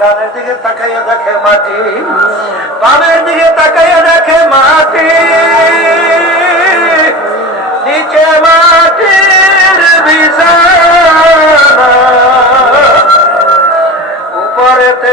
ডানের দিকে তাকাইয়া দেখে মাটি বামের দিকে তাকাইয়া দেখে মাটি।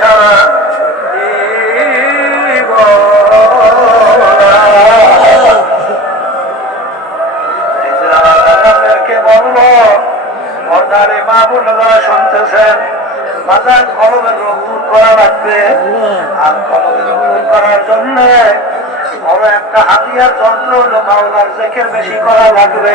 সারা শুনতেছেন, বাজার কলমের রোগ দূর করা লাগবে। আর কলমের রোগ দূর করার জন্য বড় একটা হাতিয়ার যন্ত্র হলো মাওলার জেকের বেশি করা লাগবে।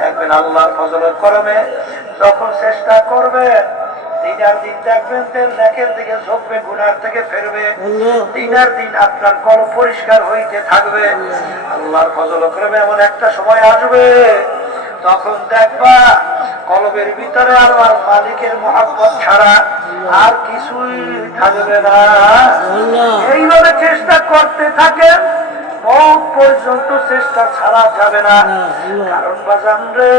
দেখবেন আল্লাহর ফজলের করমে যখন চেষ্টা করবে দিনার দিন দেখবেন নেকের দিকে ঝোঁকবে গুনার থেকে ফেরবে। দিনার দিন আপনার কল পরিষ্কার হইতে থাকবে। আল্লাহর ফজল করবে এমন একটা সময় আসবে তখন দেখবা কলবের ভিতরে আর আর মালিকের মহাব্বত ছাড়া আর কিছুই থাকবে না। এইভাবে চেষ্টা করতে থাকেন পর্যন্ত চেষ্টা ছাড়া যাবে না। কারণ বাজান রে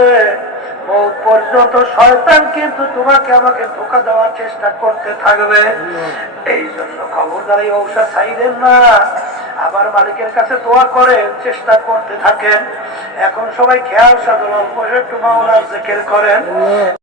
পর্যন্ত শয়তান কিন্তু তোমাকে আমাকে ধোকা দেওয়ার চেষ্টা করতে থাকবে। এই জন্য খবরদার এই ঔষধ চাইলেন না। আবার মালিকের কাছে দোয়া করেন চেষ্টা করতে থাকেন। এখন সবাই খেয়াল সাধন অল্প একটু মাওলার জেকের করেন।